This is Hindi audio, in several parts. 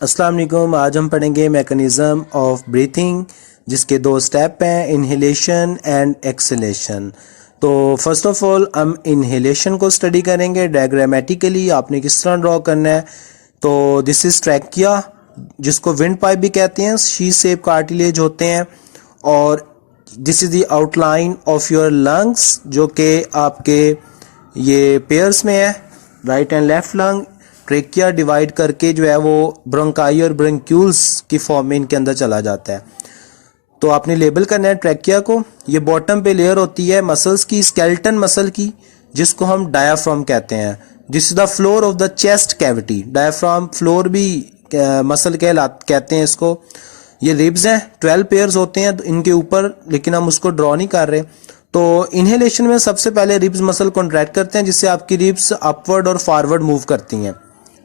अस्सलाम वालेकुम। आज हम पढ़ेंगे मैकेनिज़्म ऑफ ब्रीथिंग, जिसके दो स्टेप हैं, इनहेलेशन एंड एक्सहेलेशन। तो फर्स्ट ऑफ ऑल हम इनहेलेशन को स्टडी करेंगे डायग्रामेटिकली, आपने किस तरह ड्रॉ करना है। तो दिस इज़ ट्रैकिया, जिसको विंड पाइप भी कहते हैं, शी शेप कार्टिलेज होते हैं। और this is the outline of your lungs, जो कि आपके ये पेयर्स में है, right and left lung. Trachea divide करके जो है वो ब्रोंकाई और ब्रोंक्यूल्स की फॉर्म में इनके अंदर चला जाता है। तो आपने लेबल करना है ट्रेकिया को। ये बॉटम पे लेयर होती है मसल्स की, स्केलेटन मसल की, जिसको हम डायाफ्राम कहते हैं। This is the floor of the chest cavity. Diaphragm floor भी मसल कहते हैं इसको। ये रिब्स हैं, 12 पेयर्स होते हैं इनके ऊपर, लेकिन हम उसको ड्रॉ नहीं कर रहे। तो इनहेलेशन में सबसे पहले रिब्स मसल कॉन्ट्रैक्ट करते हैं, जिससे आपकी रिब्स अपवर्ड और फॉरवर्ड मूव करती हैं,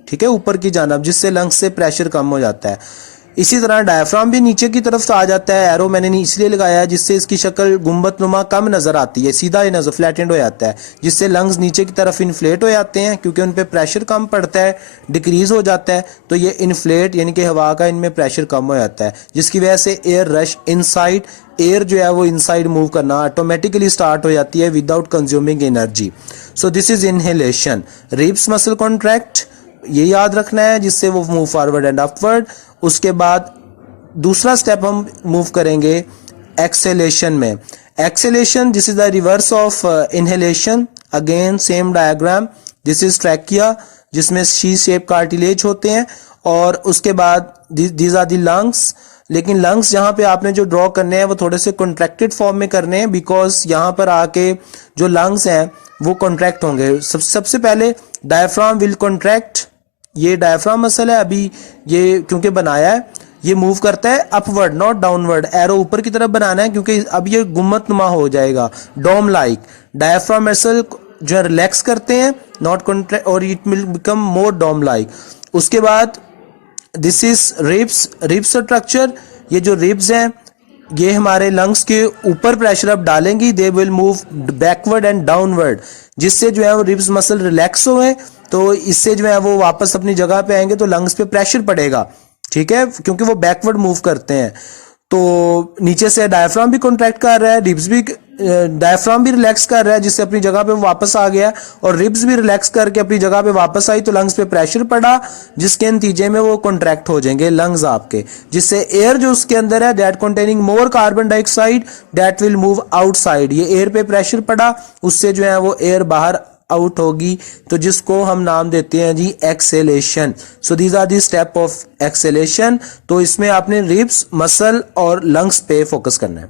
ठीक है, ऊपर की जानब, जिससे लंग्स से प्रेशर कम हो जाता है। इसी तरह डायफ्राम भी नीचे की तरफ आ जाता है। एरो मैंने इसलिए लगाया है जिससे इसकी शक्ल गुंबद नुमा कम नजर आती है, सीधा ही नजर फ्लैटेंड हो जाता है, जिससे लंग्स नीचे की तरफ इन्फ्लेट हो जाते हैं, क्योंकि उन पर प्रेशर कम पड़ता है, डिक्रीज हो जाता है। तो ये इन्फ्लेट यानी कि हवा का इनमें प्रेशर कम हो जाता है, जिसकी वजह से एयर रश इनसाइड, एयर जो है वो इनसाइड मूव करना ऑटोमेटिकली स्टार्ट हो जाती है without consuming energy. So this is inhalation. Ribs muscle contract, ये याद रखना है, जिससे वो मूव फॉरवर्ड एंड अपवर्ड। उसके बाद दूसरा स्टेप हम मूव करेंगे एक्सेलेशन में। Acceleration, this is the reverse of inhalation. Again same diagram, this is trachea, जिसमें शी शेप कार्टिलेज होते हैं। और उसके बाद दीज आर दी लंग्स। लेकिन लंग्स जहाँ पे आपने जो ड्रॉ करने हैं वो थोड़े से कॉन्ट्रैक्टेड फॉर्म में करने हैं, बिकॉज यहाँ पर आके जो लंग्स हैं वो कॉन्ट्रैक्ट होंगे। सबसे पहले डायफ्राम विल कॉन्ट्रैक्ट। ये डायफ्राम मसल है, अभी ये क्योंकि बनाया है, ये मूव करता है अपवर्ड नॉट डाउनवर्ड। एरो ऊपर की तरफ बनाना है, क्योंकि अब ये गुम्मत नुमा हो जाएगा, डोम लाइक। डायफ्राम मसल जो रिलैक्स करते हैं, नॉट कॉन्ट्रैक्ट, और it will become more dome like. उसके बाद this is ribs. Ribs structure, ये जो रिब्स हैं ये हमारे लंग्स के ऊपर प्रेशर अब डालेंगी, they will move backward and downward, जिससे जो है वो रिब्स मसल रिलैक्स हुए, तो इससे जो है वो वापस अपनी जगह पे आएंगे, तो लंग्स पे प्रेशर पड़ेगा, ठीक है, क्योंकि वो बैकवर्ड मूव करते हैं। तो नीचे से डायफ्राम भी कॉन्ट्रैक्ट कर रहा है, रिब्स भी, डायफ्राम भी रिलैक्स कर रहा है, जिससे अपनी जगह पे वापस आ गया, और रिब्स भी रिलैक्स करके अपनी जगह पे वापस आई, तो लंग्स पे प्रेशर पड़ा, जिसके नतीजे में वो कॉन्ट्रैक्ट हो जाएंगे लंग्स आपके, जिससे एयर जो उसके अंदर है that containing more carbon dioxide that will move outside. ये एयर पे प्रेशर पड़ा, उससे जो है वो एयर बाहर आउट होगी, तो जिसको हम नाम देते हैं G acceleration. So these are the step of acceleration. तो इसमें आपने रिब्स मसल और लंग्स पे फोकस करना है।